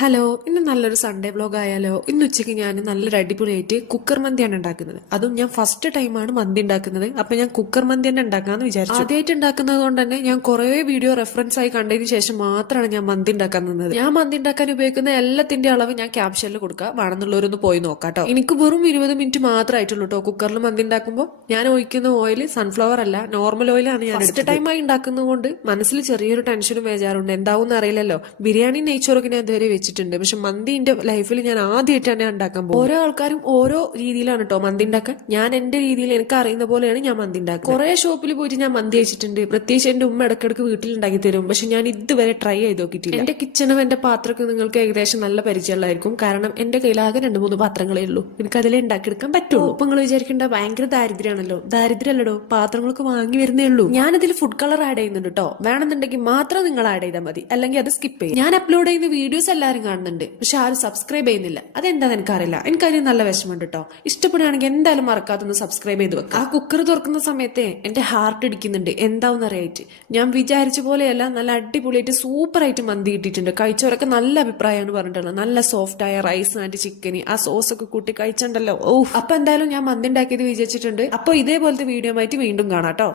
Hello ഇന്ന് നല്ലൊരു Sunday vlog ആയാലോ? ഇന്ന് ഉച്ചയ്ക്ക് ഞാൻ നല്ലൊരു അടിപൊളിയായിട്ട് കുക്കർ മന്തിയാണ് ഉണ്ടാക്കുന്നത്. അതും ഞാൻ ഫസ്റ്റ് ടൈമാണ് മന്തി ഉണ്ടാക്കുന്നത്. അപ്പൊ ഞാൻ കുക്കർ മന്തി തന്നെ ഉണ്ടാക്കാന്ന് വിചാരിച്ചു. ആദ്യമായിട്ട് ഉണ്ടാക്കുന്നത് കൊണ്ട് തന്നെ ഞാൻ കുറെ വീഡിയോ റെഫറൻസ് ആയി കണ്ടതിന് ശേഷം മാത്രമാണ് ഞാൻ മന്തി ഉണ്ടാക്കാൻ നിന്നത്. ഞാൻ മന്തി ഉണ്ടാക്കാൻ ഉപയോഗിക്കുന്ന എല്ലാത്തിന്റെ അളവ് ഞാൻ ക്യാപ്ഷനിൽ കൊടുക്കുക വേണമെന്നുള്ളവരൊന്ന് പോയി നോക്കാട്ടോ. എനിക്ക് വെറും ഇരുപത് മിനിറ്റ് മാത്രമായിട്ടുള്ളൂ കേട്ടോ കുക്കറിൽ മന്തി ഉണ്ടാക്കുമ്പോൾ ഞാൻ ഒഴിക്കുന്ന ഓയിൽ സൺഫ്ലവർ അല്ല നോർമൽ ഓയിലാണ് ഞാൻ ഫസ്റ്റ് ടൈമായി ഉണ്ടാക്കുന്നത് കൊണ്ട് മനസ്സിൽ ചെറിയൊരു ടെൻഷനും വേജാറുണ്ട് എന്താവും അറിയില്ലല്ലോ. ബിരിയാണി നെയ്ച്ചോറൊക്കെ ഞാൻ ഇതുവരെ വെച്ചിട്ടുണ്ട്. പക്ഷെ മന്തി ലൈഫിൽ ഞാൻ ആദ്യമായിട്ടാണ് ഞാൻ ഉണ്ടാക്കാൻ പോകും ഓരോ ആൾക്കാരും ഓരോ രീതിയിലാണ് കേട്ടോ മന്തി ഉണ്ടാക്കാൻ. ഞാൻ എന്റെ രീതിയിൽ എനിക്ക് അറിയുന്ന പോലെയാണ് ഞാൻ മന്തി ഉണ്ടാക്കുക കുറെ ഷോപ്പിൽ പോയിട്ട് ഞാൻ മന്തി കഴിച്ചിട്ടുണ്ട്. പ്രത്യേകിച്ച് എന്റെ ഉമ്മ ഇടക്കിടക്ക് വീട്ടിൽ ഉണ്ടാക്കി തരും. പക്ഷെ ഞാൻ ഇതുവരെ ട്രൈ ചെയ്ത് നോക്കിയിട്ടില്ല. എന്റെ കിച്ചണും എന്റെ പാത്രമൊക്കെ നിങ്ങൾക്ക് ഏകദേശം നല്ല പരിചയമുള്ളതായിരിക്കും. കാരണം എന്റെ കയ്യിലാകെ രണ്ട് മൂന്ന് പാത്രങ്ങളേ ഉള്ളൂ. എനിക്ക് അതിലേ ഉണ്ടാക്കിയെടുക്കാൻ പറ്റുള്ളൂ. ഇപ്പൊ നിങ്ങൾ വിചാരിക്കേണ്ട ഭയങ്കര ദാരിദ്ര്യമാണല്ലോ. ദാരിദ്ര്യമല്ലടോ പാത്രങ്ങളൊക്കെ വാങ്ങി വരുന്നേ ഉള്ളൂ. ഞാനതിൽ ഫുഡ് കളർ ആഡ് ചെയ്യുന്നുണ്ട് കേട്ടോ വേണമെന്നുണ്ടെങ്കിൽ മാത്രം നിങ്ങൾ ആഡ് ചെയ്താൽ മതി. അല്ലെങ്കിൽ അത് സ്കിപ്പ് ചെയ്യും. ഞാൻ അപ്ലോഡ് ചെയ്യുന്ന വീഡിയോസ് എല്ലാവരും കാണുന്നുണ്ട്. പക്ഷെ ആരും സബ്സ്ക്രൈബ് ചെയ്യുന്നില്ല. അതെന്താന്ന് എനിക്കറിയില്ല. എനിക്കതിന് നല്ല വിഷമമുണ്ട് കേട്ടോ ഇഷ്ടപ്പെടുകയാണെങ്കിൽ എന്തായാലും മറക്കാത്തൊന്ന് സബ്സ്ക്രൈബ് ചെയ്ത് വെക്കാം. ആ കുക്കർ തുറക്കുന്ന സമയത്തെ എന്റെ ഹാർട്ട് ഇടിക്കുന്നുണ്ട്. എന്താവും അറിയായിട്ട്? ഞാൻ വിചാരിച്ച പോലെയല്ല നല്ല അടിപൊളിയായിട്ട് സൂപ്പർ ആയിട്ട് മന്തി കിട്ടിയിട്ടുണ്ട്. കഴിച്ചവരൊക്കെ നല്ല അഭിപ്രായമാണ് പറഞ്ഞിട്ടുള്ളത്. നല്ല സോഫ്റ്റ് ആയ റൈസ് ആൻഡ് ചിക്കന് ആ സോസ് ഒക്കെ കൂട്ടി കഴിച്ചിട്ടുണ്ടല്ലോ ഓ അപ്പൊ എന്തായാലും ഞാൻ മന്തി ഉണ്ടാക്കിയത് വിചാരിച്ചിട്ടുണ്ട്. അപ്പൊ ഇതേപോലത്തെ വീഡിയോ ആയിട്ട് വീണ്ടും കാണാം കേട്ടോ